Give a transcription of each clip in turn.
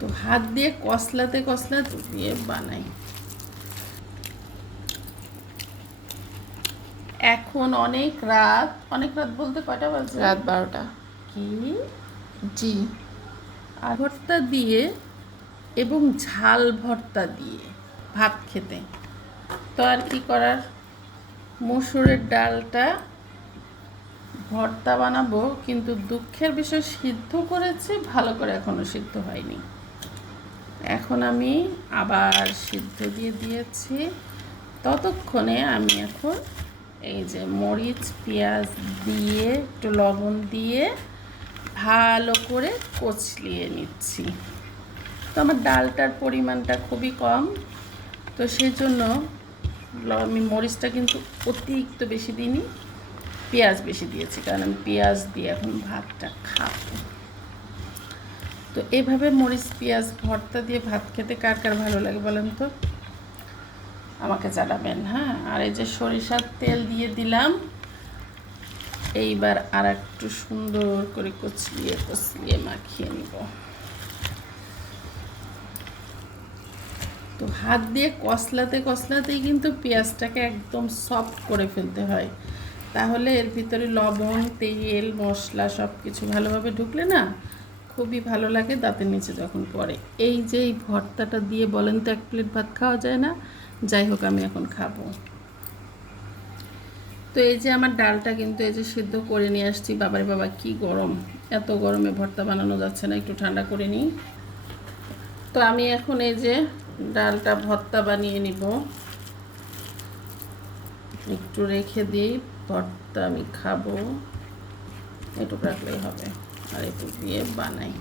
তো হাত দিয়ে কসলাতে কসলাতে দিয়ে বানাই। এখন অনেক রাত বলতে কয়টা বাজে? রাত 12টা। কি? জি। আর ভর্তা দিয়ে এবং ঝাল ভর্তা দিয়ে ভাত খেতে তো আর কি করার, মসুরের ডালটা ভর্তা বানাবো, কিন্তু দুঃখের বিষয় সিদ্ধ করেছি ভালো করে, এখনো সিদ্ধ হয়নি। এখন আমি আবার সিদ্ধ দিয়ে দিয়েছি। ততক্ষণে আমি এখন এই যে মরিচ পেঁয়াজ দিয়ে একটু লবণ দিয়ে ভালো করে কচলিয়ে নিচ্ছি। তো আমার ডালটার পরিমাণটা খুবই কম, তো সেই জন্য আমি মরিচটা কিন্তু অতিরিক্ত বেশি দিইনি, পেঁয়াজ বেশি দিয়েছি, কারণ আমি পেঁয়াজ দিয়ে এখন ভাতটা খাবো। তো এইভাবে মরিচ পেঁয়াজ ভর্তা দিয়ে ভাত খেতে কার কার ভালো লাগে বলেন তো, আমাকে জানাবেন। হ্যাঁ, আর এই যে সরিষার তেল দিয়ে দিলাম, এইবার আর একটু সুন্দর করে কচলিয়ে কচলিয়ে মাখিয়ে নিব। তো হাত দিয়ে কসলাতে কসলাতেই কিন্তু পেঁয়াজটাকে একদম সফট করে ফেলতে হয়, তাহলে এর ভিতরে লবণ তেল মশলা সব কিছু ভালোভাবে ঢুকলে না খুবই ভালো লাগে দাঁতের নিচে যখন পড়ে। এই যে এই ভর্তাটা দিয়ে বলেন তো এক প্লেট ভাত খাওয়া যায় না? যাই হোক, আমি এখন খাবো। তো এই যে আমার ডালটা কিন্তু এই যে সিদ্ধ করে নিয়ে আসছি। বাবারে বাবা, কি গরম! এত গরমে ভর্তা বানানো যাচ্ছে না, একটু ঠান্ডা করে নিই। তো আমি এখন এই যে ডালটা ভর্তা বানিয়ে নিব, একটু রেখে দিই, ভর্তা আমি খাবো, একটু রাখলেই হবে। আর একটু দিয়ে বানাই,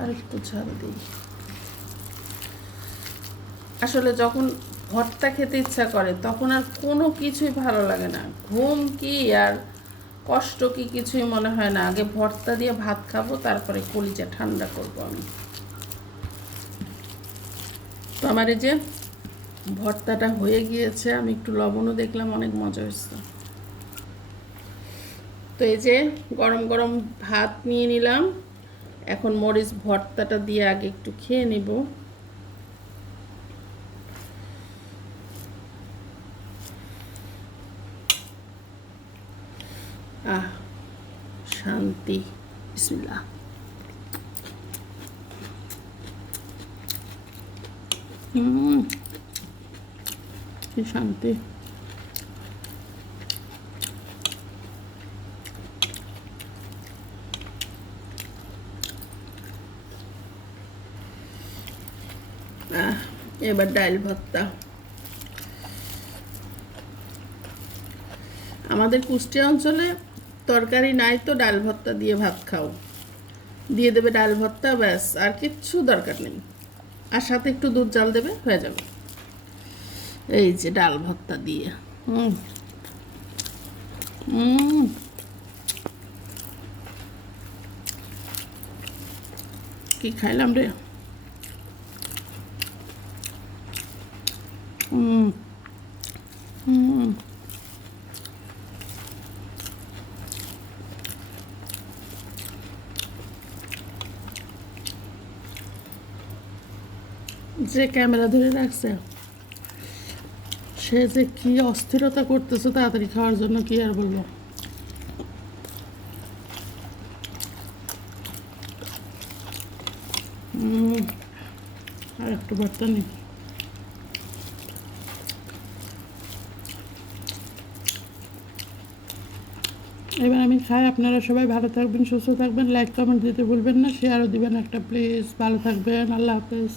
আর একটু ঝাল দিই। আসলে যখন ভর্তা খেতে ইচ্ছা করে তখন আর কোনো কিছুই ভালো লাগে না, ঘুম কি আর কষ্ট কি কিছুই মনে হয় না। আগে ভর্তা দিয়ে ভাত খাবো, তারপরে কলিজা ঠান্ডা করব আমি। তো আমার এই যে ভর্তাটা হয়ে গিয়েছে, আমি একটু লবণও দেখলাম, অনেক মজা হয়েছে। তো এই যে গরম গরম ভাত নিয়ে নিলাম, এখন মরিচ ভর্তাটা দিয়ে আগে একটু খেয়ে নিব। আহ, শান্তি। বিসমিল্লাহ। কি শান্তি! এবার ডাল ভর্তা। আমাদের কুষ্টিয়া অঞ্চলে তরকারি নাই তো ডাল ভর্তা দিয়ে ভাত খাও, দিয়ে দেবে ডাল ভর্তা, ব্যাস, আর কিচ্ছু দরকার নেই। আর সাথে একটু দুধ জাল দেবে, হয়ে যাবে। এই যে ডাল ভর্তা দিয়ে কি খাইলাম রে! যে ক্যামেরা ধরে রাখছে সে যে কি অস্থিরতা করতেছে তাড়াতাড়ি খাওয়ার জন্য, কি আর বলবো। আর একটু ভর্তা নেই। এবার আমি খাই। আপনারা সবাই ভালো থাকবেন, সুস্থ থাকবেন, লাইক কমেন্ট দিতে ভুলবেন না, শেয়ারও দিবেন একটা প্লিজ। ভালো থাকবেন, আল্লাহ হাফেজ।